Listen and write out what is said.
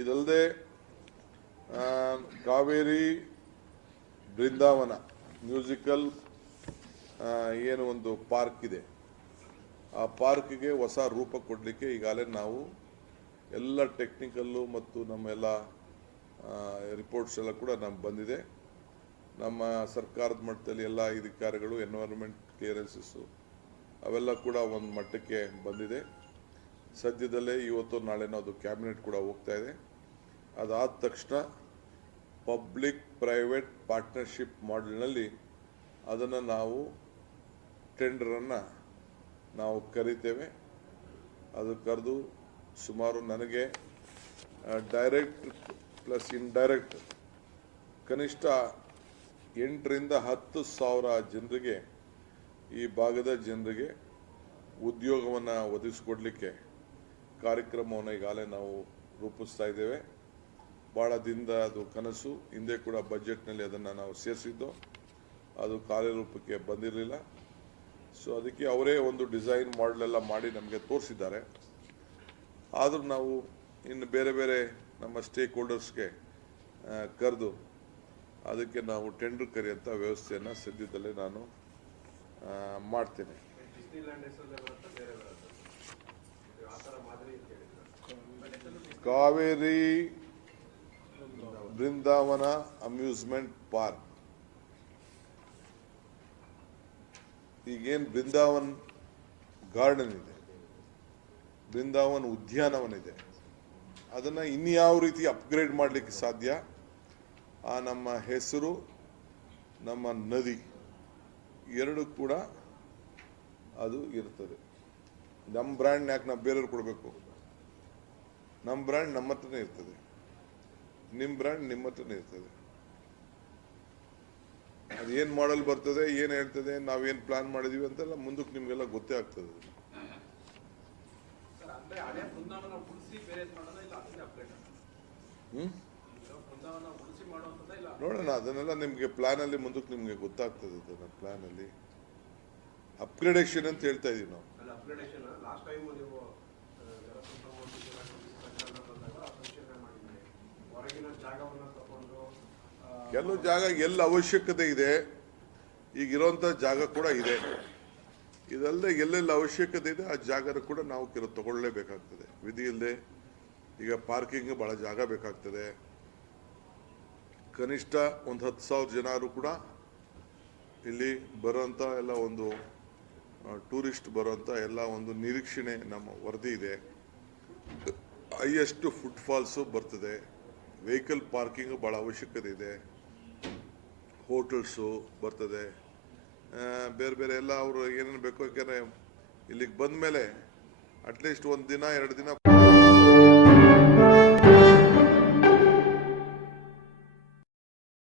ಇದಲ್ಲದೆ ಕಾವೇರಿ ಬೃಂದಾವನ ಮ್ಯೂಸಿಕಲ್ ಏನು ಒಂದು ಪಾರ್ಕ್ ಇದೆ, ಆ ಪಾರ್ಕ್ಗೆ ಹೊಸ ರೂಪ ಕೊಡಲಿಕ್ಕೆ ಈಗಾಗಲೇ ನಾವು ಎಲ್ಲ ಟೆಕ್ನಿಕಲ್ಲು ಮತ್ತು ನಮ್ಮೆಲ್ಲ ರಿಪೋರ್ಟ್ಸ್ ಎಲ್ಲ ಕೂಡ ನಮ್ಗೆ ಬಂದಿದೆ. ನಮ್ಮ ಸರ್ಕಾರದ ಮಟ್ಟದಲ್ಲಿ ಎಲ್ಲ ಅಧಿಕಾರಿಗಳು ಎನ್ವೈರನ್ಮೆಂಟ್ ಕ್ಲಿಯರೆನ್ಸಸ್ಸು ಅವೆಲ್ಲ ಕೂಡ ಒಂದು ಮಟ್ಟಕ್ಕೆ ಬಂದಿದೆ. ಸದ್ಯದಲ್ಲೇ ಇವತ್ತು ನಾಳೆನೋ ಅದು ಕ್ಯಾಬಿನೆಟ್ ಕೂಡ ಹೋಗ್ತಾ ಇದೆ. ಅದಾದ ತಕ್ಷಣ ಪಬ್ಲಿಕ್ ಪ್ರೈವೇಟ್ ಪಾರ್ಟ್ನರ್ಶಿಪ್ ಮಾಡೆಲ್ನಲ್ಲಿ ಅದನ್ನು ನಾವು ಟೆಂಡರನ್ನು ನಾವು ಕರಿತೇವೆ. ಅದು ಕರೆದು ಸುಮಾರು ನನಗೆ ಡೈರೆಕ್ಟ್ ಪ್ಲಸ್ ಇಂಡೈರೆಕ್ಟ್ ಕನಿಷ್ಠ 8 ರಿಂದ 10 ಸಾವಿರ ಜನರಿಗೆ, ಈ ಭಾಗದ ಜನರಿಗೆ ಉದ್ಯೋಗವನ್ನು ಒದಗಿಸಿಕೊಡ್ಲಿಕ್ಕೆ ಕಾರ್ಯಕ್ರಮವನ್ನು ಈಗಾಗಲೇ ನಾವು ರೂಪಿಸ್ತಾ ಇದ್ದೇವೆ. ಭಾಳ ದಿನದ ಅದು ಕನಸು. ಹಿಂದೆ ಕೂಡ ಬಜೆಟ್ನಲ್ಲಿ ಅದನ್ನು ನಾವು ಸೇರಿಸಿದ್ದು, ಅದು ಕಾರ್ಯರೂಪಕ್ಕೆ ಬಂದಿರಲಿಲ್ಲ. ಸೊ ಅದಕ್ಕೆ ಅವರೇ ಒಂದು ಡಿಸೈನ್ ಮಾಡೆಲೆಲ್ಲ ಮಾಡಿ ನಮಗೆ ತೋರಿಸಿದ್ದಾರೆ. ಆದರೂ ನಾವು ಇನ್ನು ಬೇರೆ ಬೇರೆ ನಮ್ಮ ಸ್ಟೇಕ್ ಹೋಲ್ಡರ್ಸ್ಗೆ ಕರೆದು ಅದಕ್ಕೆ ನಾವು ಟೆಂಡರ್ ಕರೆಯುವಂಥ ವ್ಯವಸ್ಥೆಯನ್ನು ಸದ್ಯದಲ್ಲೇ ನಾನು ಮಾಡ್ತೇನೆ. ಕಾವೇರಿ ಬೃಂದಾವನ ಅಮ್ಯೂಸ್ಮೆಂಟ್ ಪಾರ್ಕ್, ಈಗೇನು ಬೃಂದಾವನ್ ಗಾರ್ಡನ್ ಇದೆ, ಬೃಂದಾವನ್ ಉದ್ಯಾನವನ ಇದೆ, ಅದನ್ನು ಇನ್ಯಾವ ರೀತಿ ಅಪ್ಗ್ರೇಡ್ ಮಾಡಲಿಕ್ಕೆ ಸಾಧ್ಯ? ಆ ನಮ್ಮ ಹೆಸರು, ನಮ್ಮ ನದಿ ಎರಡು ಕೂಡ ಅದು ಇರ್ತದೆ. ನಮ್ಮ ಬ್ರ್ಯಾಂಡ್ ಯಾಕೆ ನಾವು ಬೇರೆಯವ್ರು ಕೊಡಬೇಕು? ನಮ್ಮ ಬ್ರ್ಯಾಂಡ್ ನಮ್ಮ ಹತ್ರನೇ ಇರ್ತದೆ, ನಿಮ್ಮ ಬ್ರ್ಯಾಂಡ್ ನಿಮ್ಮ ಹತ್ರನೇ ಇರ್ತದೆ. ಅದೇನು ಮಾಡಲ್ ಬರ್ತದೆ, ಏನು ಹೇಳ್ತದೆ, ನಾವೇನು ಪ್ಲಾನ್ ಮಾಡಿದೀವಿ ಅಂತೆಲ್ಲ ಮುಂದಕ್ಕೆ ನಿಮಗೆಲ್ಲ ಗೊತ್ತೇ ಆಗ್ತದೆ. ನೋಡೋಣ, ಅದನ್ನೆಲ್ಲ ನಿಮಗೆ ಪ್ಲಾನಲ್ಲಿ ಮುಂದಕ್ಕೆ ನಿಮಗೆ ಗೊತ್ತಾಗ್ತದೆ. ಅದನ್ನ ಪ್ಲಾನಲ್ಲಿ ಅಪ್ಗ್ರೇಡೇಷನ್ ಅಂತ ಹೇಳ್ತಾ ಇದೀವಿ ನಾವು. ಕೆಲವು ಜಾಗ ಎಲ್ಲ ಅವಶ್ಯಕತೆ ಇದೆ, ಈಗಿರೋಂಥ ಜಾಗ ಕೂಡ ಇದೆ. ಇದಲ್ಲದೆ ಎಲ್ಲೆಲ್ಲ ಅವಶ್ಯಕತೆ ಇದೆ ಆ ಜಾಗನ ಕೂಡ ನಾವು ಕೆಲವು ತಗೊಳ್ಳೇಬೇಕಾಗ್ತದೆ. ವಿಧಿ ಇಲ್ಲದೆ ಈಗ ಪಾರ್ಕಿಂಗ್ ಭಾಳ ಜಾಗ ಬೇಕಾಗ್ತದೆ. ಕನಿಷ್ಠ ಒಂದು 10,000 ಜನರು ಕೂಡ ಇಲ್ಲಿ ಬರೋಂಥ ಎಲ್ಲ ಒಂದು ಟೂರಿಸ್ಟ್ ಬರೋಂಥ ಎಲ್ಲ ಒಂದು ನಿರೀಕ್ಷಣೆ ನಮ್ಮ ವರದಿ ಇದೆ. ಹೈಯೆಸ್ಟ್ ಫುಟ್ ಫಾಲ್ಸು ಬರ್ತದೆ. ವೆಹಿಕಲ್ ಪಾರ್ಕಿಂಗ್ ಭಾಳ ಅವಶ್ಯಕತೆ ಇದೆ. ಹೋಟೆಲ್ಸು ಬರ್ತದೆ. ಬೇರೆ ಬೇರೆ ಎಲ್ಲ ಅವರು ಏನೇನು ಬೇಕು. ಯಾಕೆಂದರೆ ಇಲ್ಲಿಗೆ ಬಂದ ಮೇಲೆ ಅಟ್ಲೀಸ್ಟ್ 1 ದಿನ 2 ದಿನ